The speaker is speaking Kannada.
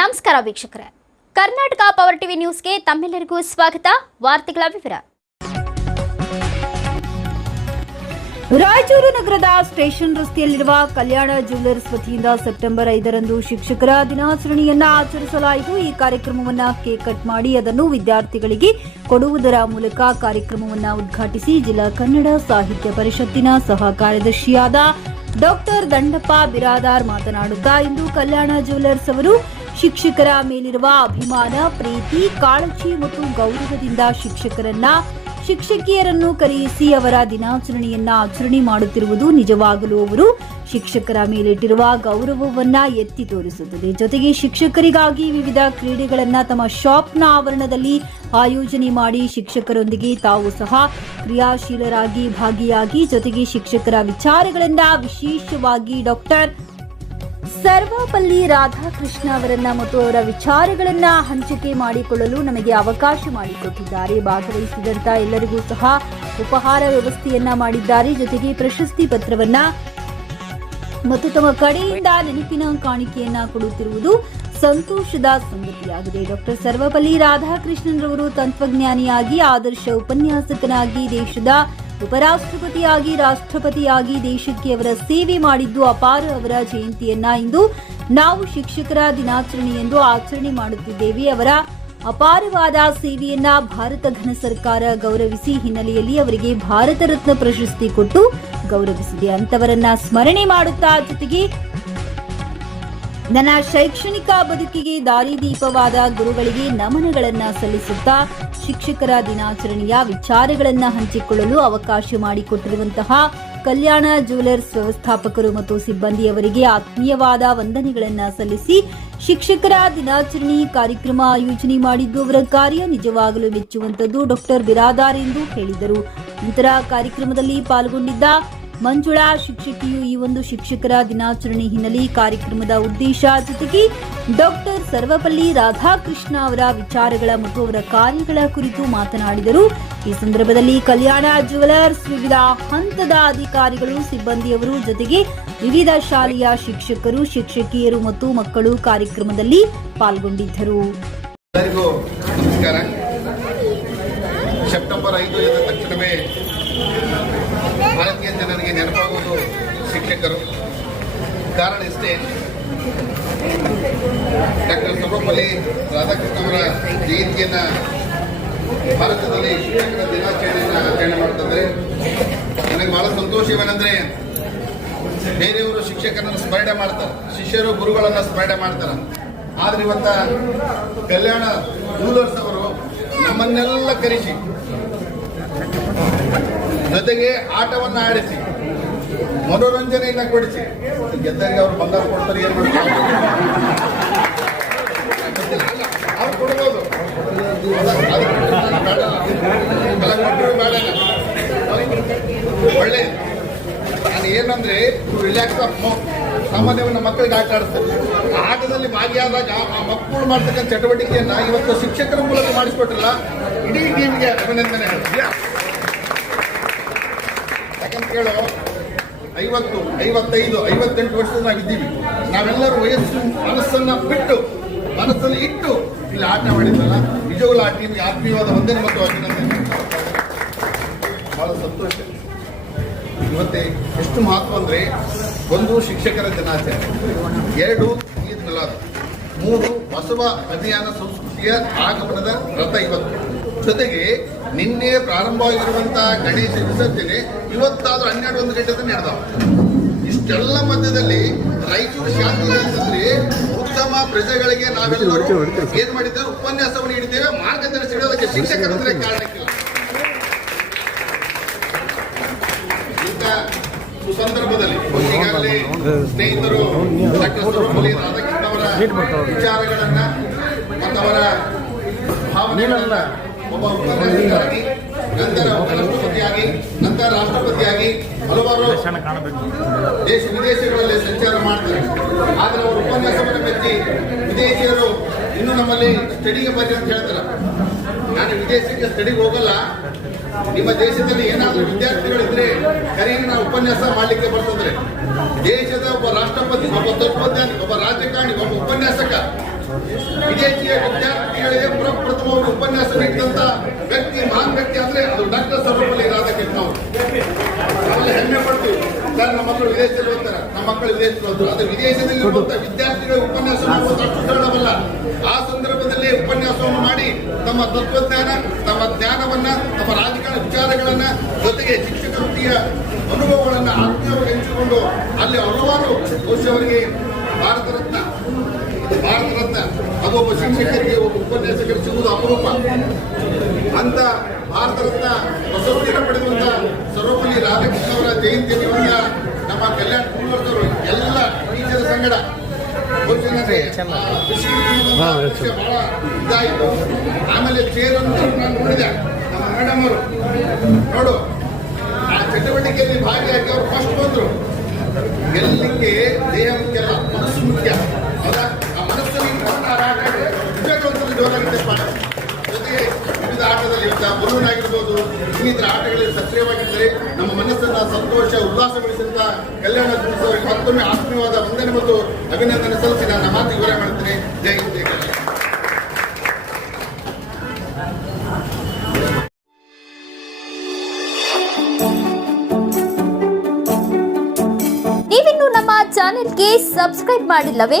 ನಮಸ್ಕಾರ ವೀಕ್ಷಕರೇ. ಕರ್ನಾಟಕ ಪವರ್ ಟಿವಿ ನ್ಯೂಸ್ಗೆ ತಮ್ಮೆಲ್ಲರಿಗೂ ಸ್ವಾಗತ. ವಾರ್ತೆಗಳ ವಿವರ. ರಾಯಚೂರು ನಗರದ ಸ್ಟೇಷನ್ ರಸ್ತೆಯಲ್ಲಿರುವ ಕಲ್ಯಾಣ ಜ್ಯುವೆಲರ್ಸ್ ವತಿಯಿಂದ ಸೆಪ್ಟೆಂಬರ್ ಐದರಂದು ಶಿಕ್ಷಕರ ದಿನಾಚರಣೆಯನ್ನ ಆಚರಿಸಲಾಯಿತು. ಈ ಕಾರ್ಯಕ್ರಮವನ್ನ ಕೇಕ್ ಕಟ್ ಮಾಡಿ ಅದನ್ನು ವಿದ್ಯಾರ್ಥಿಗಳಿಗೆ ಕೊಡುವುದರ ಮೂಲಕ ಕಾರ್ಯಕ್ರಮವನ್ನ ಉದ್ಘಾಟಿಸಿ ಜಿಲ್ಲಾ ಕನ್ನಡ ಸಾಹಿತ್ಯ ಪರಿಷತ್ತಿನ ಸಹ ಕಾರ್ಯದರ್ಶಿಯಾದ ಡಾಕ್ಟರ್ ದಂಡಪ್ಪ ಬಿರಾದಾರ್ ಮಾತನಾಡುತ್ತಾ ಇಂದು ಕಲ್ಯಾಣ ಜ್ಯುವೆಲರ್ಸ್ ಅವರು ಶಿಕ್ಷಕರ ಮೇಲಿರುವ ಅಭಿಮಾನ, ಪ್ರೀತಿ, ಕಾಳಜಿ ಮತ್ತು ಗೌರವದಿಂದ ಶಿಕ್ಷಕರನ್ನ ಶಿಕ್ಷಕಿಯರನ್ನು ಕರೆಯಿಸಿ ಅವರ ದಿನಾಚರಣೆಯನ್ನ ಆಚರಣೆ ಮಾಡುತ್ತಿರುವುದು ನಿಜವಾಗಲೂ ಅವರು ಶಿಕ್ಷಕರ ಮೇಲಿಟ್ಟಿರುವ ಗೌರವವನ್ನ ಎತ್ತಿ ತೋರಿಸುತ್ತದೆ. ಜೊತೆಗೆ ಶಿಕ್ಷಕರಿಗಾಗಿ ವಿವಿಧ ಕ್ರೀಡೆಗಳನ್ನ ತಮ್ಮ ಶಾಪ್ನ ಆವರಣದಲ್ಲಿ ಆಯೋಜನೆ ಮಾಡಿ ಶಿಕ್ಷಕರೊಂದಿಗೆ ತಾವು ಸಹ ಕ್ರಿಯಾಶೀಲರಾಗಿ ಭಾಗಿಯಾಗಿ ಜೊತೆಗೆ ಶಿಕ್ಷಕರ ವಿಚಾರಗಳಿಂದ ವಿಶೇಷವಾಗಿ ಡಾಕ್ಟರ್ ಸರ್ವಪಲ್ಲಿ ರಾಧಾಕೃಷ್ಣ ಅವರನ್ನ ಮತ್ತು ಅವರ ವಿಚಾರಗಳನ್ನ ಹಂಚಿಕೆ ಮಾಡಿಕೊಳ್ಳಲು ನಮಗೆ ಅವಕಾಶ ಮಾಡಿಕೊಟ್ಟಿದ್ದಾರೆ. ಭಾಗವಹಿಸಿದಂತ ಎಲ್ಲರಿಗೂ ಸಹ ಉಪಹಾರ ವ್ಯವಸ್ಥೆಯನ್ನ ಮಾಡಿದ್ದಾರೆ. ಜೊತೆಗೆ ಪ್ರಶಸ್ತಿ ಪತ್ರವನ್ನ ಮತ್ತು ತಮ್ಮ ಕಡೆಯಿಂದ ನೆನಪಿನ ಕಾಣಿಕೆಯನ್ನ ಕೊಡುತ್ತಿರುವುದು ಸಂತೋಷದ ಸಂಗತಿಯಾಗಿದೆ. ಡಾಕ್ಟರ್ ಸರ್ವಪಲ್ಲಿ ರಾಧಾಕೃಷ್ಣನ್ ರವರು ತತ್ವಜ್ಞಾನಿಯಾಗಿ ಆದರ್ಶ ಉಪನ್ಯಾಸಕನಾಗಿ ದೇಶದ ಉಪರಾಷ್ಟ್ರಪತಿಯಾಗಿ, ರಾಷ್ಟ್ರಪತಿಯಾಗಿ ದೇಶಕ್ಕೆ ಅವರ ಸೇವೆ ಮಾಡಿದ್ದು ಅಪಾರ ಅವರ ಜಯಂತಿಯನ್ನ ಇಂದು ನಾವು ಶಿಕ್ಷಕರ ದಿನಾಚರಣೆ ಎಂದು ಆಚರಣೆ ಮಾಡುತ್ತಿದ್ದೇವೆ. ಅವರ ಅಪಾರವಾದ ಸೇವೆಯನ್ನ ಭಾರತ ಘನ ಸರ್ಕಾರ ಗೌರವಿಸಿ ಹಿನ್ನೆಲೆಯಲ್ಲಿ ಅವರಿಗೆ ಭಾರತ ರತ್ನ ಪ್ರಶಸ್ತಿ ಕೊಟ್ಟು ಗೌರವಿಸಿದೆ. ಅಂತವರನ್ನ ಸ್ಮರಣೆ ಮಾಡುತ್ತಾ ಜೊತೆಗೆ ನನ್ನ ಶೈಕ್ಷಣಿಕ ಬದುಕಿಗೆ ದಾರಿದೀಪವಾದ ಗುರುಗಳಿಗೆ ನಮನಗಳನ್ನು ಸಲ್ಲಿಸುತ್ತಾ ಶಿಕ್ಷಕರ ದಿನಾಚರಣೆಯ ವಿಚಾರಗಳನ್ನು ಹಂಚಿಕೊಳ್ಳಲು ಅವಕಾಶ ಮಾಡಿಕೊಟ್ಟಿರುವಂತಹ ಕಲ್ಯಾಣ ಜ್ಯುವೆಲರ್ಸ್ ವ್ಯವಸ್ಥಾಪಕರು ಮತ್ತು ಸಿಬ್ಬಂದಿಯವರಿಗೆ ಆತ್ಮೀಯವಾದ ವಂದನೆಗಳನ್ನು ಸಲ್ಲಿಸಿ ಶಿಕ್ಷಕರ ದಿನಾಚರಣೆ ಕಾರ್ಯಕ್ರಮ ಆಯೋಜನೆ ಮಾಡಿದ್ದು ಅವರ ಕಾರ್ಯ ನಿಜವಾಗಲೂ ಮೆಚ್ಚುವಂತದ್ದು ಡಾಕ್ಟರ್ ಬಿರಾದಾರ್ ಎಂದು ಹೇಳಿದರು. ನಂತರ ಕಾರ್ಯಕ್ರಮದಲ್ಲಿ ಪಾಲ್ಗೊಂಡಿದ್ದ ಮಂಜುಳಾ ಶಿಕ್ಷಕಿಯು ಈ ಒಂದು ಶಿಕ್ಷಕರ ದಿನಾಚರಣೆ ಹಿನ್ನೆಲೆ ಕಾರ್ಯಕ್ರಮದ ಉದ್ದೇಶ ಜೊತೆಗೆ ಡಾಕ್ಟರ್ ಸರ್ವಪಲ್ಲಿ ರಾಧಾಕೃಷ್ಣ ಅವರ ವಿಚಾರಗಳ ಮತ್ತು ಅವರ ಕಾರ್ಯಗಳ ಕುರಿತು ಮಾತನಾಡಿದರು. ಈ ಸಂದರ್ಭದಲ್ಲಿ ಕಲ್ಯಾಣ ಜುವೆಲರ್ಸ್ ವಿವಿಧ ಹಂತದ ಅಧಿಕಾರಿಗಳು, ಸಿಬ್ಬಂದಿಯವರು ಜೊತೆಗೆ ವಿವಿಧ ಶಾಲೆಯ ಶಿಕ್ಷಕರು, ಶಿಕ್ಷಕಿಯರು ಮತ್ತು ಮಕ್ಕಳು ಕಾರ್ಯಕ್ರಮದಲ್ಲಿ ಪಾಲ್ಗೊಂಡಿದ್ದರು. ಎಲ್ಲರಿಗೂ ನಮಸ್ಕಾರ ಸೆಪ್ಟೆಂಬರ್ ಐದು ಎಂದ ತಕ್ಷಣವೇ ಭಾರತೀಯ ಜನರಿಗೆ ನೆನಪಾಗುವುದು ಶಿಕ್ಷಕರು. ಕಾರಣ ಇಷ್ಟೇ. ಡಾಕ್ಟರ್ ಸರ್ವಪಲ್ಲಿ ರಾಧಾಕೃಷ್ಣ ಅವರ ಜಯಂತಿಯನ್ನು ಭಾರತದಲ್ಲಿ ಶಿಕ್ಷಕರ ದಿನಾಚರಣೆಯನ್ನು ಆಚರಣೆ ಮಾಡ್ತಾರೆ ನನಗೆ ಬಹಳ ಸಂತೋಷವೇನೆಂದರೆ ಬೇರೆಯವರು ಶಿಕ್ಷಕರನ್ನು ಸ್ಮರಣೆ ಮಾಡ್ತಾರೆ. ಶಿಷ್ಯರು ಗುರುಗಳನ್ನು ಸ್ಮರಣೆ ಮಾಡ್ತಾರೆ. ಆದ್ರೆ ಇವತ್ತ ಕಲ್ಯಾಣ ರೂಲರ್ಸ್ ಅವರು ನಮ್ಮನ್ನೆಲ್ಲ ಕರೆಸಿ ಜೊತೆಗೆ ಆಟವನ್ನ ಆಡಿಸಿ ಮನೋರಂಜನೆಯನ್ನ ಕೊಡಿಸಿ, ಗೆದ್ದಾಗ ಅವ್ರು ಬಂಗಾರ ಕೊಡ್ತಾರೆ, ಏನು ಮಾಡ್ತಾರೆ ಅವ್ರು ಕೊಡ್ಬೋದು. ಒಳ್ಳೆ, ನಾನು ಏನಂದ್ರೆ ರಿಲ್ಯಾಕ್ಸ್ ಆಫ್ ಸಾಮಾನ್ಯವಾಗಿ ಮಕ್ಕಳಿಗೆ ಆಟ ಆಡ್ತಾರೆ. ಆಟದಲ್ಲಿ ಭಾಗಿಯಾದಾಗ ಆ ಮಕ್ಕಳು ಮಾಡ್ತಕ್ಕಂಥ ಚಟುವಟಿಕೆಯನ್ನ ಇವತ್ತು ಶಿಕ್ಷಕರ ಮೂಲಕ ಮಾಡಿಸ್ಕೊಟ್ಟಿಲ್ಲ ಇಡೀ ಟೀಮ್ಗೆ ಅಭಿನಂದನೆ ಯಾಕಂತ ಕೇಳೋ, ಐವತ್ತು, ಐವತ್ತೈದು, ಐವತ್ತೆಂಟು ವರ್ಷದ ನಾವಿದ್ದೀವಿ. ನಾವೆಲ್ಲರೂ ವಯಸ್ಸು, ಮನಸ್ಸನ್ನ ಬಿಟ್ಟು, ಮನಸ್ಸಲ್ಲಿ ಇಟ್ಟು ಇಲ್ಲಿ ಆಟ ಮಾಡಿದ್ದಲ್ಲ ನಿಜವಾಗ್ಲೂ ಆ ಟೀಮ್ಗೆ ಆತ್ಮೀಯವಾದ ಒಂದೇ ಮತ್ತು ಅಭಿನಂದನೆ. ಬಹಳ ಸಂತೋಷ. ಇವತ್ತೇ ಎಷ್ಟು ಮಹತ್ವ ಅಂದ್ರೆ ಒಂದು ಶಿಕ್ಷಕರ ದಿನಾಚರಣೆ. ಎರಡು ಈದ್ ಮಿಲಾದ್. ಮೂರು ಬಸವ ಅಭಿಯಾನ ಸಂಸ್ಕೃತಿಯ ಆಗಮನದ ರಥ ಇವತ್ತು. ಜೊತೆಗೆ ನಿನ್ನೆ ಪ್ರಾರಂಭವಾಗಿರುವಂತಹ ಗಣೇಶ ವಿಸರ್ಜನೆ ಇವತ್ತಾದ್ರೂ ಹನ್ನೆರಡು ಒಂದು ಗಂಟೆ ನಡೆದವು. ಇಷ್ಟೆಲ್ಲ ಮಧ್ಯದಲ್ಲಿ ರಾಯಚೂರು ಶಾಲೆಯಲ್ಲಿ ಉತ್ತಮ ಪ್ರಜೆಗಳಿಗೆ ನಾವೆಲ್ಲರೂ ಏನ್ ಮಾಡಿದ್ದೇವೆ? ಉಪನ್ಯಾಸವನ್ನು ನೀಡಿದ್ದೇವೆ ಮಾರ್ಗದರ್ಶನಕ್ಕೆ ಶಿಕ್ಷಕರ ಕಾರಣಕ್ಕಿಲ್ಲ. ಸುಸಂದರ್ಭದಲ್ಲಿ ಈಗಾಗಲೇ ಸ್ನೇಹಿತರು ಡಾಕ್ಟರ್ ಸರ್ವಪಲ್ಲಿ ರಾಧಾಕೃಷ್ಣ ಅವರ ವಿಚಾರಗಳನ್ನ ಮತ್ತವರ ಭಾವನೆಗಳನ್ನ ಒಬ್ಬ ಉಪನ್ಯಾಸಕರಾಗಿ ನಂತರ ಉಪರಾಷ್ಟ್ರಪತಿಯಾಗಿ ನಂತರ ರಾಷ್ಟ್ರಪತಿಯಾಗಿ ಹಲವಾರು ದೇಶ ವಿದೇಶಗಳಲ್ಲಿ ಸಂಚಾರ ಮಾಡ್ತಾರೆ. ಆದರೆ ಅವರು ಉಪನ್ಯಾಸವನ್ನು ಮೆಚ್ಚಿ ವಿದೇಶಿಯರು ಇನ್ನು ನಮ್ಮಲ್ಲಿ ಸ್ಟಡಿಗೆ ಬರ್ರಿ ಅಂತ ಹೇಳ್ತಾರೆ ನಾನು ವಿದೇಶಕ್ಕೆ ಸ್ಟಡಿಗೆ ಹೋಗಲ್ಲ. ನಿಮ್ಮ ದೇಶದಲ್ಲಿ ಏನಾದರೂ ವಿದ್ಯಾರ್ಥಿಗಳಿದ್ರೆ ಕರೆಯನ್ನು ನಾವು ಉಪನ್ಯಾಸ ಮಾಡಲಿಕ್ಕೆ ಬರ್ತಂದ್ರೆ ದೇಶದ ಒಬ್ಬ ರಾಷ್ಟ್ರಪತಿ, ಒಬ್ಬ ತತ್ವಜ್ಞಾನಿ, ಒಬ್ಬ ರಾಜಕಾರಣಿ, ಒಬ್ಬ ಉಪನ್ಯಾಸಕ, ವಿದೇಶಿಯ ವಿದ್ಯಾರ್ಥಿಗಳಿಗೆ ಪ್ರಪ್ರಥಮವಾಗಿ ಉಪನ್ಯಾಸ ನೀಡಿದಂತ ವ್ಯಕ್ತಿ, ಮಹಾನ್ ವ್ಯಕ್ತಿ ಅಂದ್ರೆ ಅದು ಡಾಕ್ಟರ್ ಸರ್ವಪಲ್ಲಿ ರಾಧಾಕೃಷ್ಣ ಅವರು. ನಾವೆಲ್ಲ ಹೆಮ್ಮೆ ಪಡ್ತೀವಿ. ಸರ್, ನಮ್ಮ ಮಕ್ಕಳು ವಿದೇಶದಲ್ಲಿ ಓದ್ತಾರೆ, ನಮ್ಮ ಮಕ್ಕಳು ವಿದೇಶದಲ್ಲಿ ಓದ್ತಾರೆ. ಅದು ವಿದೇಶದಲ್ಲಿ ವಿದ್ಯಾರ್ಥಿಗಳ ಉಪನ್ಯಾಸ ಆ ಸಂದರ್ಭದಲ್ಲಿ ಉಪನ್ಯಾಸವನ್ನು ಮಾಡಿ ತಮ್ಮ ತತ್ವಜ್ಞಾನ, ತಮ್ಮ ಜ್ಞಾನವನ್ನ, ತಮ್ಮ ರಾಜಕಾರಣ ವಿಚಾರಗಳನ್ನ ಜೊತೆಗೆ ಶಿಕ್ಷಕ ವೃತ್ತಿಯ ಅನುಭವಗಳನ್ನ ಆತ್ಮೀಯವಾಗಿ ಹಂಚಿಕೊಂಡು ಅಲ್ಲಿ ಹಲವಾರು ಅವರಿಗೆ ಭಾರತ ರತ್ನ ಭಾರತ ರತ್ನ, ಅದು ಶಿಕ್ಷಕರಿಗೆ ಒಬ್ಬ ಉಪನ್ಯಾಸಕರಿಗೆ ಸಿಗುವುದು ಅಪರೂಪ. ಅಂತ ಭಾರತ ರತ್ನ ಪ್ರಶಸ್ತಿಯನ್ನು ಪಡೆದಂತ ಸರ್ವಪಲ್ಲಿ ರಾಧಾಕೃಷ್ಣ ಅವರ ಜಯಂತಿ ನಿಮಿತ್ತ ನಮ್ಮ ಕಲ್ಯಾಣ ಕುಮಾರದವರು ಎಲ್ಲ ಟೀಚರ್ ಸಂಗಡ ಇದಾಯಿತು ಆಮೇಲೆ ಚೇರ್ ಅಂತ ನಾನು ನೋಡಿದೆ. ನಮ್ಮ ಮೇಡಮ್ ಅವರು. ನೋಡು ಆ ಚಟುವಟಿಕೆಯಲ್ಲಿ ಭಾಗಿಯಾಗಿ ಅವರು ಫಸ್ಟ್ ಬಂದರು. ಗೆಲ್ಲಲಿಕ್ಕೆ ದೇಹ ಮುಖ್ಯ ಅಲ್ಲ ಮನಸ್ಸು ಮುಖ್ಯ. ಹೌದಾ? ಆ ಮನಸ್ಸಲ್ಲಿ ಆಟ ಆಡಿದ್ರೆ ವಿವೇಕವಂತರು ಜೋರಾಗುತ್ತೆ ಪಾಠ. ಆಟದಲ್ಲಿ ಆಗಿರ್ಬೋದು ಇನ್ನಿತರ ಆಟಗಳಲ್ಲಿ ಸಕ್ರಿಯವಾಗಿದ್ದರೆ ನಮ್ಮ ಮನಸ್ಸನ್ನು ಸಂತೋಷ ಉಲ್ಲಾಸಗೊಳಿಸಿದ ಕಲ್ಯಾಣ ಅವರಿಗೆ ಮತ್ತೊಮ್ಮೆ ಆತ್ಮೀಯವಾದ ವಂದನೆ ಮತ್ತು ಅಭಿನಂದನೆ ಸಲ್ಲಿಸಿ ನನ್ನ ಮಾತಿಗೆ ವಿವರ ಮಾಡ್ತೇನೆ ಜೈ ಹಿಂದ್, ಜೈ. ನೀವಿನ್ನು ನಮ್ಮ ಚಾನೆಲ್ಗೆ ಸಬ್ಸ್ಕ್ರೈಬ್ ಮಾಡಿಲ್ಲವೇ